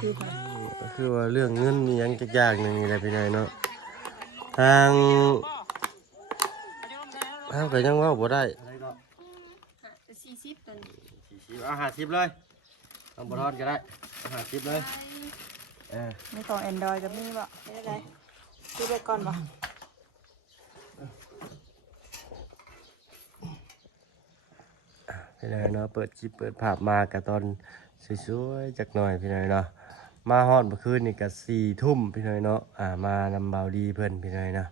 คือไปคือว่าเรื่องเงินนี่ยังจักอย่างหนึงนี่แหละพี่น้อยเนาะทางก็ยังเว้าบ่ได้อะไรก็40ตอนนี้40เอา50เลยเอาบ่ทอนก็ได้เอา50เลยมีของ Android กับนี่บ่ไม่ได้ไรซื้อไปก่อนบ่พี่น้อยเนาะเปิดคลิปเปิดภาพมากับตอนสวยๆจักหน่อยพี่น้อยเนาะมาฮอดเมื่อคืนนี่ก็4 ทุ่มพี่น้อยเนาะมานำเบาดีเพิ่นพี่น้อยเนาะ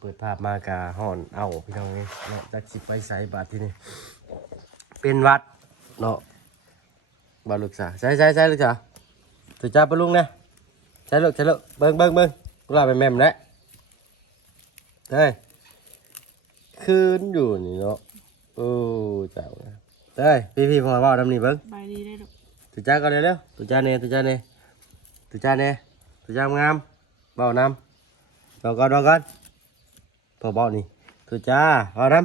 เปิดภาพมากะฮอดเอาพี่น้องนี่เนาะจักสิไปไสบาดที่นี่เป็นวัดเนาะบ่ลูกสาวใช่ลูกสาวตุจ้าปะลุงนะใช่ลูกเบิ่งกูลาไปแม่มแล้วเฮ้ยคืนอยู่นี่เนาะโอ้เจ้าเฮ้ยพี่พอเว้าดำนี่เบิ่งไปดีได้ลูกตุจ้าก็เร็วตุจ้าเน่ตุจ้างามเว้านำรอก่อนพอเว้านี่ตุจ้าเว้าน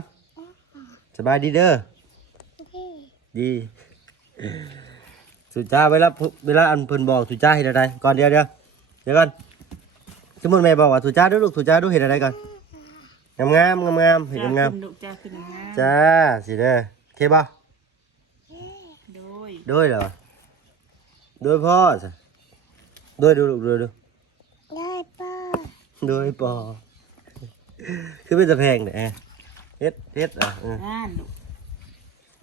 ำสบายดีเด้อดีตุจ้าเวลาอันเพิ่นบอกตุจ้าเฮ็ดอะไรก่อนเดี๋ยวก่อนสมมุติแม่บอกว่าตุจ้าดูลูกตุจ้าดูเฮ็ดอะไรก่อนงามเฮ็ดงาม ลูกจ้าขึ้นงามจ้าสิเด้อเคบ่โดยเหรอโดยพ่อสิโดยดูลูกโดยพ่อคือเป็นตะแพงเนี่ยเฮ็ดอ่ะ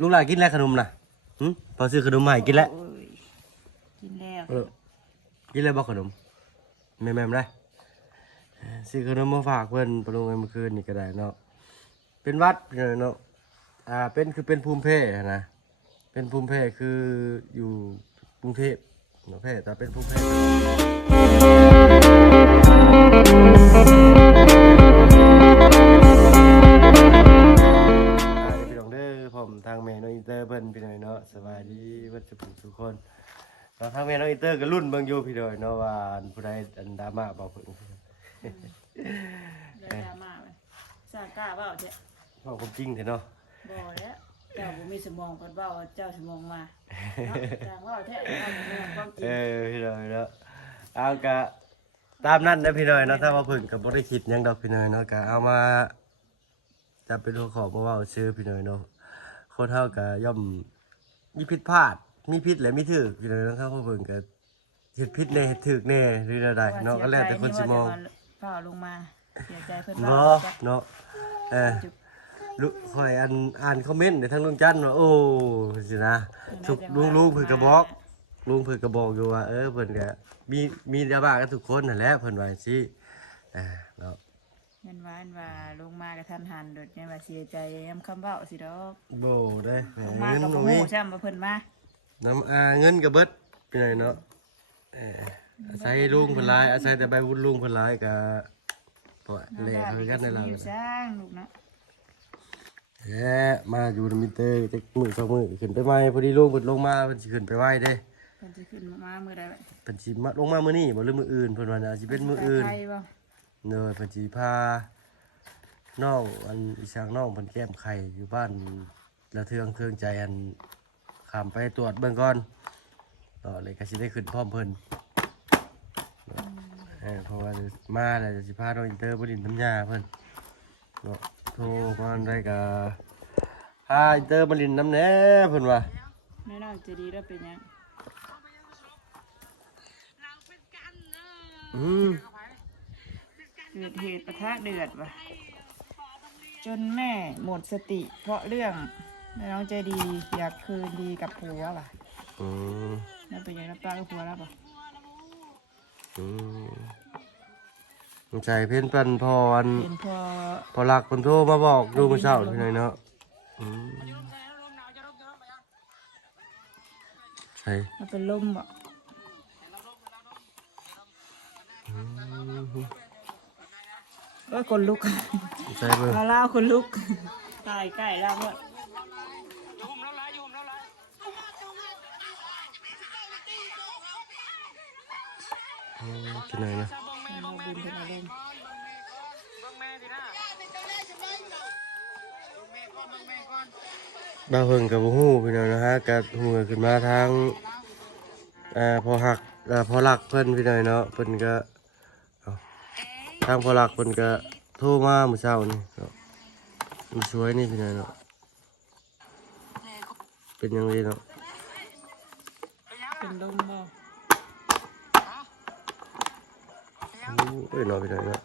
ลูกหลานกินแล้วขนมน่ะพอซื้อขนมมาให้กินแล้วกินแล้วกินแล้วบ่ขนมแม่ได้ซื้อขนมมาฝากเพิ่นไปลงเมื่อคืนนี่ก็ได้เนาะเป็นวัดเนาะเป็นภูมิเพนะเป็นภูมิเพคืออยู่กรุงเทพเนาะเพแต่เป็นภูมิเพพี่น้องเด้อผมทางแม่น้องอินเตอร์เพิ่นพี่น้อยเนาะสบายดีวัดทุกคนแล้วทางแม่น้องอินเตอร์ก็รุ่นเบิ่งอยู่พี่น้อยเนาะว่าผู้ใดอันดราม่าบ่เพิ่นดราม่าไปสร้างกล้าเว้าแท้เว้าความจริงแท้เนาะบ่แล้วเจ้าบ่มีสมองเพิ่นเว้าเจ้าสมองมาสร้างเว้าแท้ความจริงพี่น้อยเนาะเอาก็ตามนั้นนะพี่น้อยเนาะถ้าว่าเพิ่นก็บ่ได้คิดหยังดอกพี่น้อยเนาะก็เอามาจะเป็นหัวข้อมาเว้าชื่อพี่น้อยเนาะคนเฮาก็ย่อมมีผิดพลาดมีผิดและมีถูกพี่น้อยเนาะถ้าว่าเพิ่นก็เฮ็ดผิดแน่เฮ็ดถูกแน่หรือใดๆเนาะก็แล้วแต่คนสิมองเฝ้าลงมาเสียใจเพิ่นเนาะลูกคอยอ่านคอมเมนต์ในทางลุงจันทร์ว่าโอ้สินะทุกลุงเพิ่นก็บอกลุงเพิ่นก็บอกอยู่ว่าเพิ่นก็มีดราม่ากันทุกคนนั่นแหละเพิ่นว่าสิเนาะเงินว่าลงมากระทันหันโดดเนี่ยว่าเสียใจย้ำคำเว้าสิดอกโบ่ได้ลงมากับบ่ฮู้ซ้ำว่าเพิ่นมาน้ำเงินก็เบิดเป็นไงเนาะอาศัยลุงเพิ่นหลายอาศัยแต่ใบบุญลุงเพิ่นหลายก็เพราะแลคือกันในเราสร้างลูกนะมาอยู่ในมิเตอร์จักมื้อ2 มื้อขึ้นไปใหม่พอดีลุงเพิ่นลงมาเพิ่นสิขึ้นไปไหว้เด้เพิ่นสิขึ้นมามื้อใดเพิ่นสิมาลงมามื้อนี้บ่หรือมื้ออื่นเพิ่นว่าน่าสิเป็นมื้ออื่นเด้อเพิ่นสิพาน้องอีช่างน้องเพิ่นแก้มไข่อยู่บ้านละเทืองใจข้ามไปตรวจเบิ่งก่อนเลยก็สิได้ขึ้นพร้อมเพิ่นเพราะว่ามาแล้วสิพาน้องอินเตอร์บ่ดินน้ำยาเพิ่นเนาะโทรมาได้ก็พาอินเตอร์มาดินน้ำแหน่เพิ่นว่าแม่น้องจะดีแล้วเป็นยังเกิดเหตุปะทะเดือดว่ะจนแม่หมดสติเพราะเรื่องแม่น้องใจดีอยากคืนดีกับผัวว่ะนั่นเป็นยังไงป้ากับผัวแล้วป่ะใจเพ่นปันพรพอหลักคนโทรมาบอกดูมาเช้าที่ไหนเนาะใช่มันเป็นลมอ่ะคนลุกใช่เพื่อเล่าคนลุกตายใกล้แล้วเพื่อที่ไหนนะดาวเพิ่งกับหู้พี่น้องนะฮะกับหูขึ้นมาทาง พอหักพอหลักเพิ่นพี่น้อยเนาะเพิ่นก็เอาทางพอหลักเพิ่นก็โทรมาเมื่อเช้านี่เนาะมันสวยนี่พี่น้อยเนาะเป็นยังไงเนาะ เป็นลมบ่ เอ้ยเนาะพี่น้อยเนาะ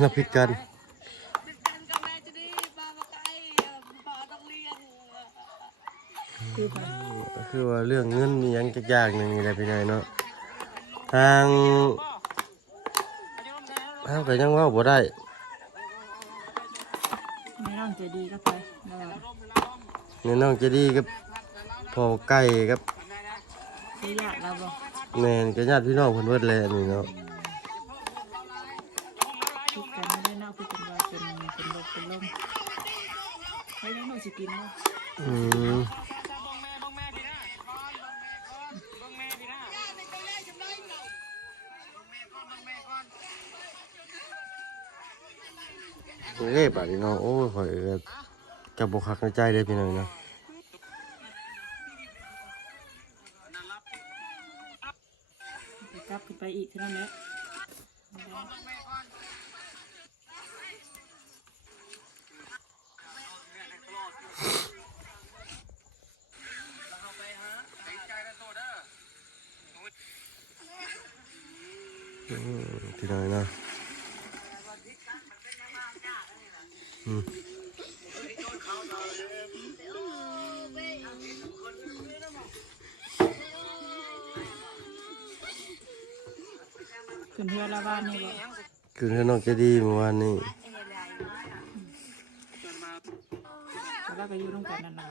นับผิดกันคือไป ก็คือว่าเรื่องเงินมีหยังจักอย่างหนึงนี่แหละพี่น้อยเนาะทางเฮาก็ยังเว้าบ่ได้ ไม่ต้องใจดีก็ไปแล้ว นี่น้องเจดีกับพ่อไก่กับ คือญาติเราบ่ แม่นกับญาติพี่น้องเพิ่นเบิดแหละนี่เนาะ คิดกันไม่ได้เนาะคือเป็นว่าเป็นลมให้ยังน้องสิกินบ่ อืมเอ้ยบาดนี้เนาะโอ้ยข่อยก็จะบ่คักในใจเด้อพี่น้องเนาะ กลับขึ้นไปอีกเท่านั้นแหละ พี่น้องเนาะอืม ขึ้นเรือละบ้านนี่บ่ คือน้องเจดีเมื่อวานนี้ แต่ว่าก็อยู่ร่วมกันนั่นน่ะ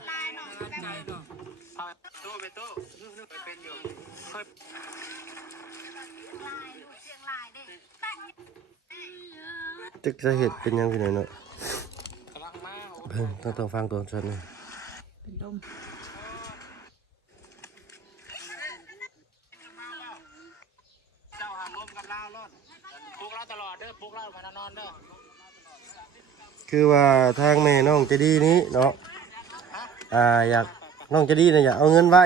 จักสาเหตุเป็นหยังพี่น้องเนาะเพิ่งต้องฟังตัวฉันนี่ เป็นลม เจ้าหามลมกับลาวรถปลุกเราตลอดเด้อปลุกเราพานอนเด้อ คือว่าทางแม่น้องเจดีนี้เนาะอยากน้องเจดีเนี่ยอยากเอาเงินไว้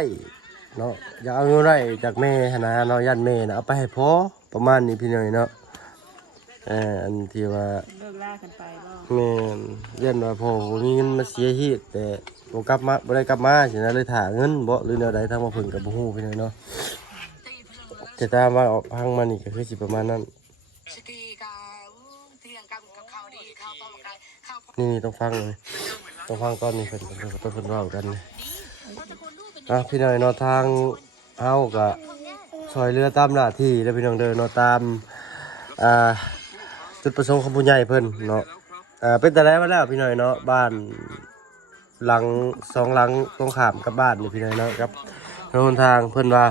เนาะอยากเอาเงินไว้จากแม่หั้นนะเนาะญาติแม่นะเอาไปให้พ่อประมาณนี้พี่น้อยเนาะอันที่ว่า เลิกล่ากันไปบ่ แม่นยันว่าพ่อบ่มีเงินมาเสียชีวิตแต่บ่กลับมาบ่ได้กลับมาสินะเลยถ่าเงินบ่หรือแนวใดทางมาเพิ่นก็บ่ฮู้พี่น้อยเนาะแต่ตามว่าออกพังมานี่ก็คือสิประมาณนั้น สกีกับเที่ยงกับข้าวดีข้าวต้มไก่ข้าว นี่ต้องฟังเลยต้องฟังตอนนี้เพิ่นเพิ่นเว้ากันนี่พี่น้อยเนาะทางเฮาก็ช่วยเหลือตามหน้าที่แล้วพี่น้องเด้อเนาะตามจุดประสงค์ของผู้ใหญ่เพิ่นเนาะเป็นแต่แล้วมาแล้วพี่น้อยเนาะบ้านหลัง2หลังตรงข้ามกับบ้านนี่พี่น้อยเนาะครับถนนทางเพิ่นว่า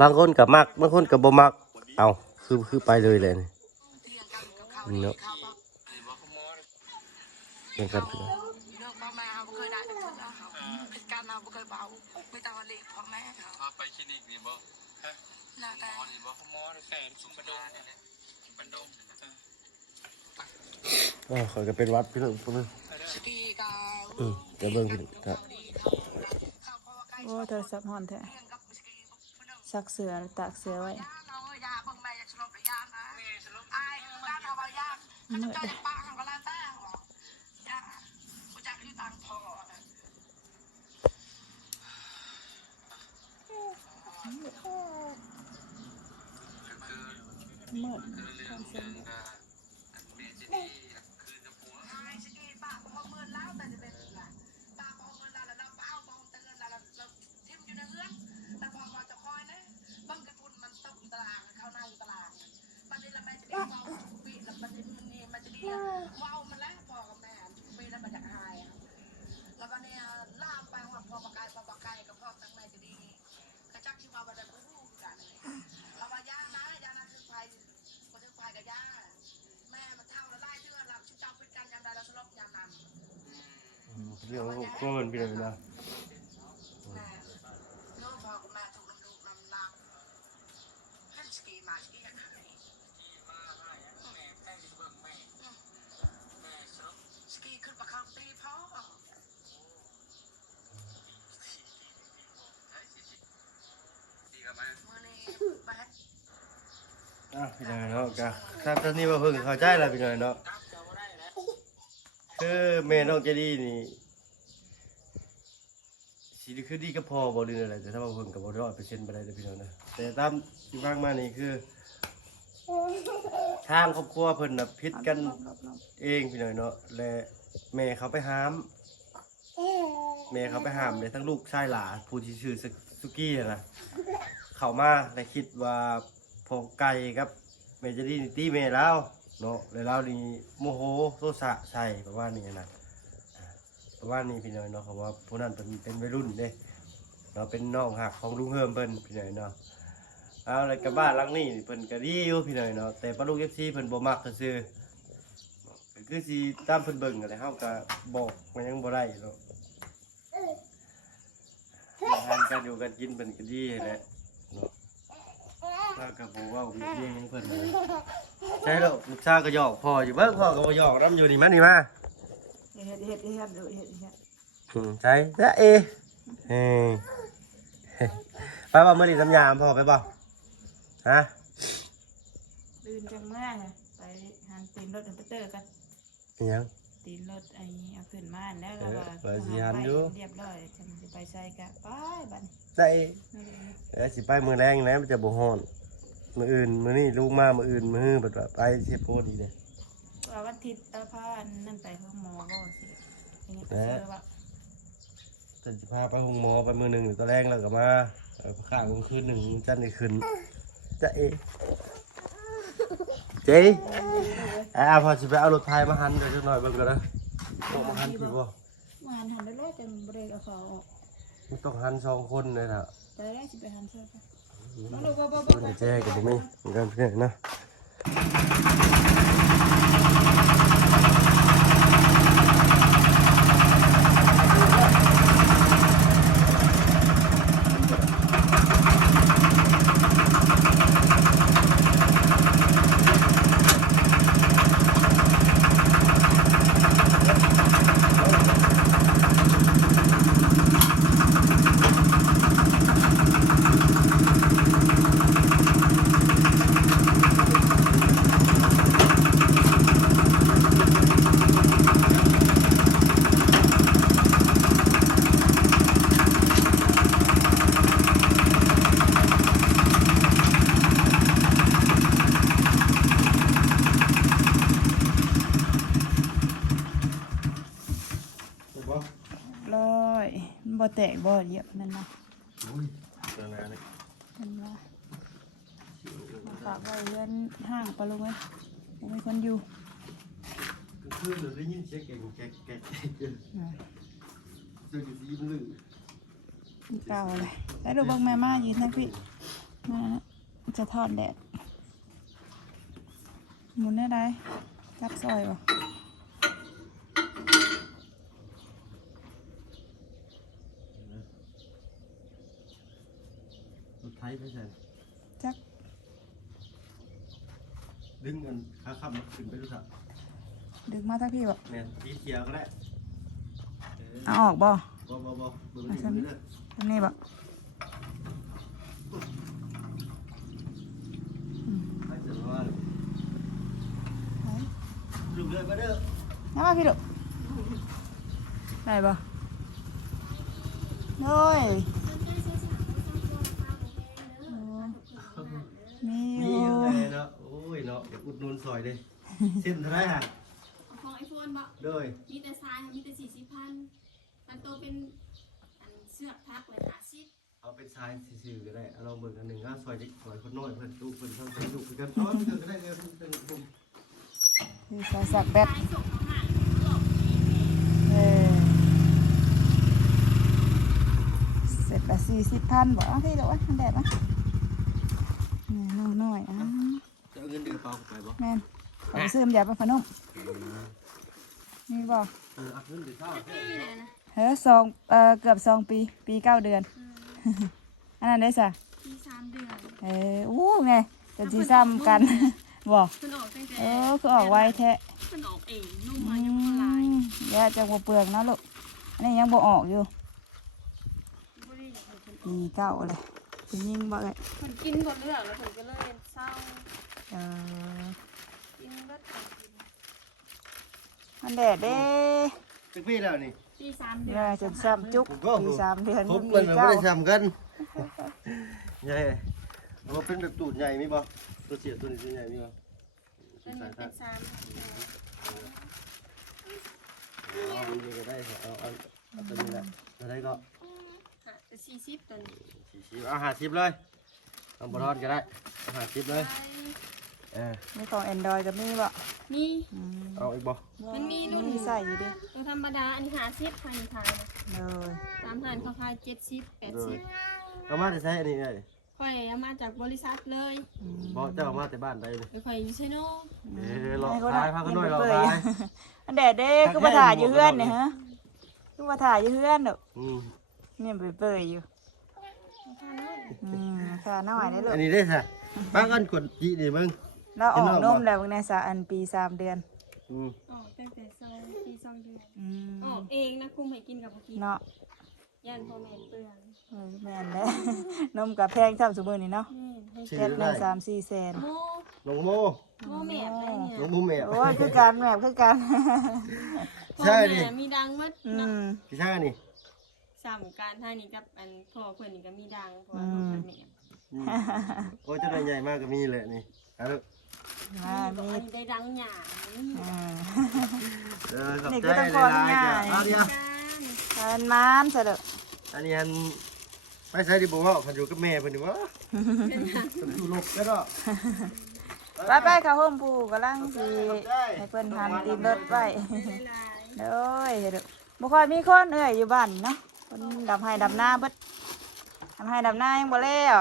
บางคนก็มักบางคนก็บ่มักเอาคือไปเลยแหละนี่ เที่ยงกับข้าวดีข้าวต้ม เหมือนกันพี่น้อย เรื่องพ่อแม่เขาเคยได้แต่คนละเขาพิการเราเคยเบาไม่ต้องมาเลี้ยงพ่อแม่เขา ไปคลินิกนี่บ่ แล้วแต่ หมอนี่บ่หมอแค่ชุมบันดงบันดง ขอยก็เป็นวัดพี่น้องพุ่น สกีกับ จะเบิ่งพี่ครับ ข้าวพ่อไก่ โอ้โทรศัพท์ฮ้อนแท้ เที่ยงกับสกี ซักเสื้อตากเสื้อไว้ ยาเรายาเบิ่งแม่จะสลบหรือยานะไอ้ด้านเอายาเขาจะใจป้าเขาก็แล้วแต่ยาเขาจะคือตังพอ มืดทำเสียง สกีป้าพอเมื่อแล้วแต่จะเป็นล่ะป้าพอเมื่อแล้วเราเป้าพอเตือนเราทิมอยู่ในเฮือนแต่พอมาจะคอยนะบังกระพุนมันตกตารางเข้านั่งตารางมันนี่ละแม่จะได้เมาปีแล้วมันจะนี่มันจะดีเมามันแล้วพอกับแม่ปีแล้วมันจะหายแล้วก็เนี่ยล่ามไปว่าพอปากไก่กับพ่อตั้งแม่จะดีกระจักชิมาบันไดผู้กันเราว่ายานะยานะคือไฟคนที่ไฟกับยาแม่มันเท่าละไล่เชื่อเราชิจำเป็นการยามใดเราสลบยามนั้น เรื่องของก้อนพี่น้อยนะ ลูกพ่อกับแม่ถูกน้ำลูกน้ำลักให้สกีมาสกีกันหายสกีขึ้นประคับตีพ่อ พี่น้อยเนาะก็ถ้าตอนนี้ว่าเพิ่งเข้าใจแล้วพี่น้อยเนาะคือแม่น้องเจดีนี่สิคือดีก็พอบ่หรืออะไรแต่ถ้าว่าเพิ่งก็บ่100%บ่ได้เด้อพี่น้องนะแต่ตามที่ฟังมานี่คือทางครอบครัวเพิ่นน่ะผิดกันเองพี่น้อยเนาะและแม่เขาไปห้ามเลยทั้งลูกชายหลาผู้ที่ชื่อสุกี้น่ะเข้ามาและคิดว่าพอไก่กับแม่เจดีนี่ตีแม่แล้วเนาะแล้วเรานี่โมโหโทสะใส่ประมาณนี้นะประมาณนี้พี่น้อยเนาะเขาว่าผู้นั้นเป็นวัยรุ่นเด้เนาะเป็นน้องหักของลุงเฮิมเพิ่นพี่น้อยเนาะเอาแล้วกับบ้านหลังนี้เพิ่นก็ดีอยู่พี่น้อยเนาะแต่ปลูก FC เพิ่นบ่มักซื่อก็คือสิตามเพิ่นเบิ่งนั่นแหละเฮาก็บอกมันยังบ่ได้เนาะอาหารการอยู่กันกินเพิ่นก็ดีแหละเนาะถ้าก็บ่เว้าเรียงยังเพิ่นเลยใช่แล้วลูกชายก็หยอกพ่ออยู่เบิ่งพ่อก็บ่หยอกนำอยู่นี่มานี่มา เฮ็ดดูเฮ็ด ใช่แล้วเฮ้ไปบ่มื้อนี้น้ำยามพ่อไปบ่ฮะ ตื่นจังมาไปหันตีนรถอันเตอร์กัน อิหยัง ตีนรถไอ้เอาขึ้นมาแล้วก็ว่า ไปสิหันอยู่ เรียบร้อยฉันสิไปใส่กะไปบัดนี้ ได้สิไปมื้อแรงแล้วมันจะบ่ฮ้อนมื้ออื่นมื้อนี้ลูกมามื้ออื่นมื้อบัดว่าไปเสียโพดอีกเด้ ว่าวันอาทิตย์ตาพานั่นไปห้องหมอบ่สิอย่างเงี้ยเจอว่า ฉันจะพาไปห้องหมอไปมื้อหนึงตอนแรกแล้วก็มาข้างคืนหนึงจันทร์ได้ขึ้นจะเจ๊พอสิไปเอารถไถมาหันเดี๋ยวจักหน่อยเบิ่งก่อนนะต้องมาหันพี่บ่ มาหันได้แล้วแต่บ่ได้เอาเขาออก มันต้องหัน2คนเลยน่ะ แต่แรกสิไปหันเสื้อค่ะมาดูบ่ เดี๋ยวแจ้กันบ่มีเหมือนกันเพื่อนนะร้อยบ่แตกบ่เยอะนั่นนะ อุ้ยเรื่องอะไร เห็นว่ามาฝากไว้เรือนห้างปะลุงเอ้ยบ่มีคนอยู่ คือเราได้ยินเสียงแกะเจอเสียงสีมือ เก่าเลยแล้วดูเบังแม่มายืนทั้งพี่มานะจะทอดแดดหมุนได้ไรจับซอยบ่ รถไถไปใส่ จัก ดึงเงินค่าขับรถขึ้นไปดูสัก ดึงมาทั้งพี่บ่ แม่นตีเทียก็ได้ เอาออกบ่ บ่เบิ่งนี่เด้อ ตรงนี้บ่ ไปเสร็จว่าลูกเลยมาเด้อ น้ำมาพี่ดุได้บ่โอ้ยมี มี อยู่ อยู่ไงเนาะโอ้ยเนาะเดี๋ยวอุดหนุนซอยเด้เส้นเท่าไหร่ฮะ ของไอโฟนบอก โดย มีแต่ทรายมีแต่40,000มันโตเป็นอันเสือกทักเลย50 เอาเป็นชายซื่อๆก็ได้เอาเราเบิ่งอันหนึ่งก็ซอยเด็กซอยคนน้อยเพิ่นลูกเพิ่นต้องเป็นลูกเพิ่นกันซ้อนเพิ่นก็ได้เงินเพิ่นกลุ่ม คือใส่สักแบต ทรายส่งเข้ามาหลอก เสร็จละ40,000บ่เอาพี่ดุมันแดดนะน้อยๆอ่ะ จะเอาเงินเดือนเปล่าไปบ่ แม่นเอาไปซื้อน้ำยาปลาพนุ่มมีบ่ เอาเงินเดือนเท่า ไม่มีเลยนะ เฮ้ยเกือบ2 ปี9 เดือน อันนั้นได้สะ มี3 เดือน อู้ไงจะจีซ้ำกัน บ่ เพิ่นออกตั้งแต่ คือออกไวแท้ เพิ่นออกเองนุ่มมายังบ่ละลาย แย่จังบ่เปลืองนะลูกอันนี้ยังบ่ออกอยู่ บ่ได้อยากให้เพิ่น ปีเก้าเลยเป็นยิ่งบ่เลย เพิ่นกินบ่เลือกแล้วเพิ่นก็เลยเศร้า เออ กินเบิดก่อนกิน มันแดดเด้ จักปีแล้วนี่ ปี3 เดือน เมื่อจนซ้ำจุกปี3 เดือน ผม ปี มันไม่ เก้า ได้ซ้ำกันใหญ่เอามาเป็นแบบตูดใหญ่มีบ่ตัวเสียตัวนี้ตัวใหญ่มีบ่ ตัวนี้เป็น3 เอามันก็ได้เอาตัวนี้แหละตัวได้ก็ เป็น40ตัวนี้ 40เอา50เลยเอาบ่ทอดก็ได้เอา50เลย มีของ Android ก็มีบ่ มี อืม เอาอีกบ่ มันมีรุ่น มีใส่อยู่ดิ ตัวธรรมดาอันนี้50พันขายนะ เลย ตามหันเขาขาย70 80 เอามาได้ใช้อันนี้ได้ ค่อยเอามาจากบริษัทเลย บ่เจ้าเอามาแต่บ้านได้นี่ ไปค่อยอยู่ไชโน่ หลอกขายพากันหน่อยหลอกขาย อันแดดเด้คือมาถ่ายอยู่เฮือนเนี่ยฮะคือมาถ่ายอยู่เฮือนเด้อ อืม เนี่ยเปื่อยๆอยู่ค่ะน้อยได้ลูก อันนี้ได้ซะป้ากันกดจีนี่มึง เราออกนมแล้วในอันปี3 เดือน อืม ออกตั้งแต่2 ปี 2 เดือน อืม ออกเองนะคุมให้กินกับกิน เนาะ ย่านพ่อแม่เปลือง แม่นแล้ว นมกับแพงซ้ำซุมื้อนี้เนาะ ให้ แก๊สนึง3-4 แสน โม น้องโม โมแม่อะไรเนี่ย น้องโมแม่ โอ้ยคือการแบบคือการ พ่อ ใช่ดิ แม่มีดังวัด อื เนาะ ม พี่ชายนี่ สามการท่านี้กับอันพ่อเพื่อนนี่ก็มีดังเพราะว่าลูกกับแม่ โอ้ยเจ้าใหญ่มากก็มีเลยนี่เอาลูก มา บอก มี อันนี้ได้ดังหยานี่ อืม ขอบ นี่ ใจ ก็ต้องขออนุญาต เอาเดียว การ เป็นมานซะเด้อ อันนี้อันไปใช้ที่บอกว่าพันอยู่กับแม่เพิ่นนี่วะเป็นผู้ลบแล้วก็ ไปเข้าห้องผู้กำลังสิให้เพิ่นหันตีนรถไว้ หลาย เด้อเด้อบ่ค่อยมีคนเอ้ยอยู่บ้านเนาะเพิ่นดำให้ดำนาเบิดดำให้ดำนายังบ่แล้ว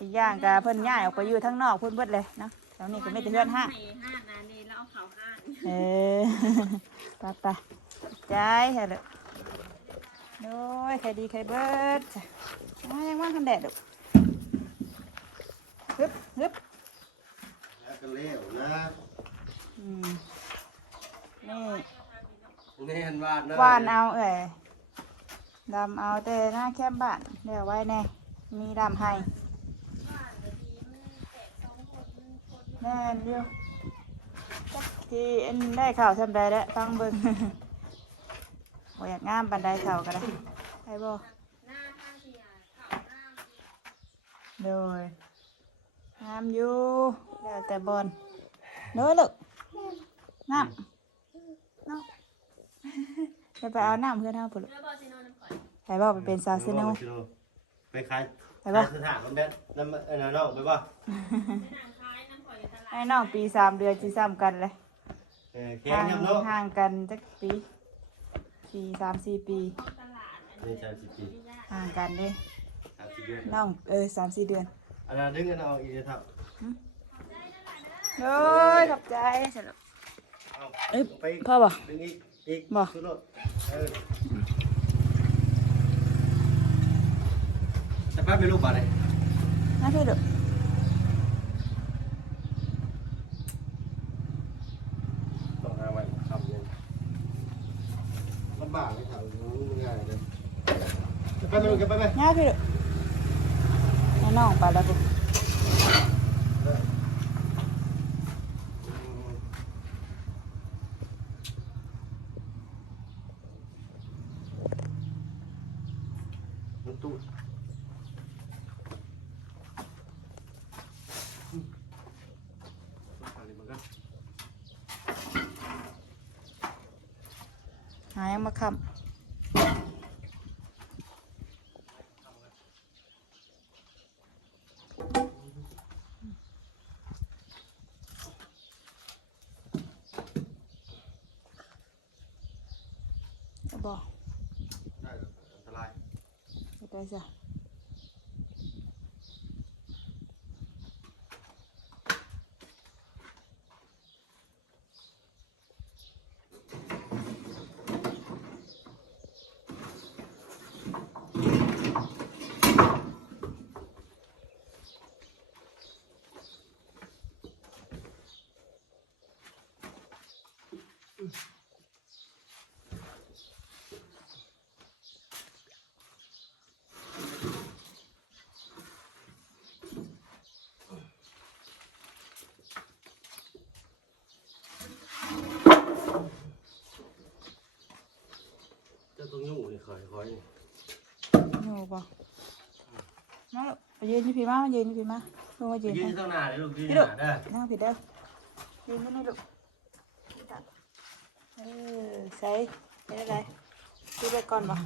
อีกอย่างก็เพิ่นย้ายออกไปอยู่ทางนอกเพิ่นเบิดเลยเนาะแถวนี้ก็มีแต่เฮือนห้าง ให้ห้านาเดแล้วเอาเขาห้าง เออ ไปใจเถอะเด้อโอ้ยใครดีใครเบิดจ้ะมายังว่างกันแดดดูฮึบ แล้วก็เลี้ยวนะ อืมนี่ แน่นบ้านนะ วานเอาเอ้ยดำเอาแต่หน้าแคมบ้านเดี๋ยวไว้แน่มีดำให้แน่นอยู่ที่อันได้ข่าวทำได้แล้วฟังเบิ่ง บ่อยากงามปันไดข่าวก็ได้ไอ้บ่ หน้าข้างเสียเขาหน้า โดยงามอยู่แล้วแต่บอลเด้อลูกน้ำเนาะ ไปเอาน้ำเพื่อนเอาปุ่นลูก แล้วบอลซีโน่น้ำข่อย ไปบ่ไปเป็นซาวซิโน ไปขาย ไปบ่ สถานมันแบบน้ำน้องไปบ่ น้ำคล้ายน้ำข่อยในตลาด ให้น้องปี3 เดือนสิซ้ำกันเลย แข็งยำเนาะ ห่างกันจักปี3-4 ปี ตลาดอัน นี่ นี้ 30 ปี ห่างกันเด้ 30 เดือน น้อง3-4 เดือน อันนั้นดึงกันเอาอีกนะครับ โอ้ยขอบใจสนุก เอาไป พ่อบ่ ดึงอีก บ่ สุดโลดจะป้าไปลูกบ่าเลย น่าพี่ลูก ต้องหาไว้ทำเนี่ยลำบากเลยครับง่ายเลยจะไปไหมลูกจะไปไหม น่าพี่ลูกให้น้องไปแล้วปุ๊บ มันตู้อะไรมันก็ หายังมาคำจะบอก ได้อันตราย จะได้จ้ะ ต้องยุ่งนี่คอย โง่ป่ะมาลูกไปยืนอยู่พี่มายืนอยู่พี่มาลงมายืน ยื ให้ นข้างหน้าเลยลูกยืน พี่ ห ลูก น้าได้ นั่งผิดเด้อยืนอยู่นี่ลูกใส่ได้อะไรดูไปก่อนป่ะ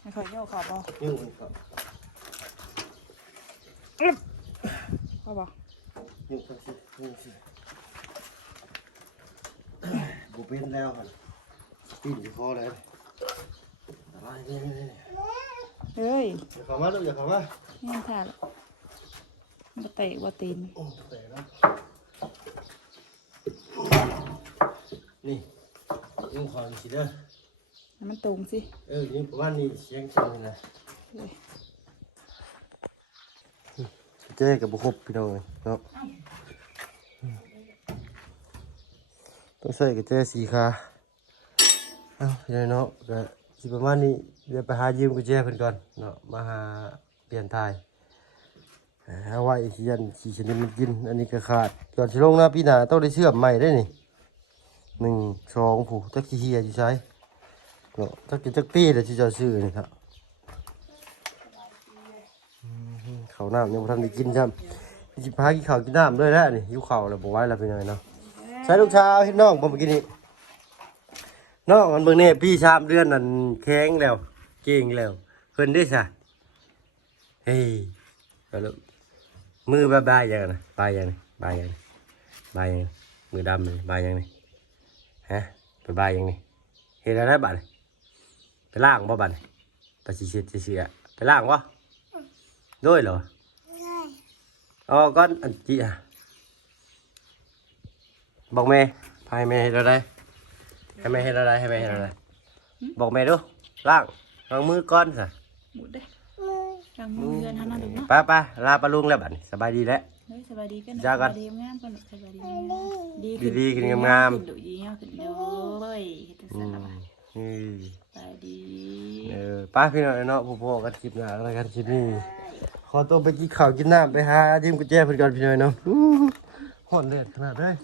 ไม่ค่อยโยกขอบป่ะ ยุ่งครับ พ่อป่ะ ยุ่งครับสิบุเป็นแล้วครับปีนอยู่คอเลยอะไรนี่ เฮ้ย อย่าเข้ามาลูกอย่าเข้ามา นี่ถ่ายมาเตะว่าตีน โอ้เตะแล้วนี่ยุ่งคอสิเด้อ ให้มันตรงสิ นี่ประมาณนี้เสียงจังนะเจ๊กับบุคบพี่น้องเลยเนาะต้องใส่กับเจ๊สีขาเอ้าพี่น้องเนาะก็สิประมาณนี้เดี๋ยวไปหายืมกับเจ๊เพิ่นก่อนเนาะมาหาเปลี่ยนทายเอาไว้ที่ยันขี่ชนิดมันกินอันนี้ก็ขาดก่อนสิลงนะพี่หนาต้องได้เชื่อมใหม่ได้นี่1 2ผู้จักขี้เหียอยู่ใช้เนาะจักปีเดี๋ยวที่จะซื้อนี่ครับข้าวน้ำยังบ่ทันได้กินจ้ำสิพากินข้าวกินน้ำด้วยแล้วนี่หิวข้าวแล้วบ่ไหวแล้วพี่น้อยเนาะใช้ลูกชาวเฮ็ดน้องบ่เมื่อกี้นี้น้องมันเบิ่งแน่พี่3 เดือนนั่นแข็งแล้วเก่งแล้วเพิ่นได้ซะเฮ้ยเอาลูกมือบายยังนะบายยังนี่บายยังนี่บายยังมือดำเลยบายยังนี่ฮะไปบายยังนี่เฮ็ดอะไรบัดนี่ไปล้างบ่บัดนี่ไปสิเช็ดสิเสียไปล้างบ่ด้วยเหรออ๋อก้อนอันจีอ่ะบอกแม่พายแม่เฮ็ดอะไรให้แม่เฮ็ดอะไรให้แม่เฮ็ดอะไรบอกแม่ดูล้างมือก้อนซะ หมุดเด้จังมือเงินเท่านั้นเองเนาะ ไปลาปลาลุงแล้วบัดนี้สบายดีแล้ว เฮ้ยสบายดีกัน จ้ากัน สบายดีงามกันสบายดี ดีๆกินงามๆ ขึ้นดุดีเงาขึ้นเลยเฮ็ดจังซั่นล่ะบ่สบายดี ป้าพี่น้องเนาะพ่อกันคลิปหน้าอะไรกันคลิปนี้ขอตัวไปกินข้าวกินน้ำไปหาจิ้มกุญแจเพื่อนก่อนพี่น้อยเนาะฮ้อนแดดขนาดเลย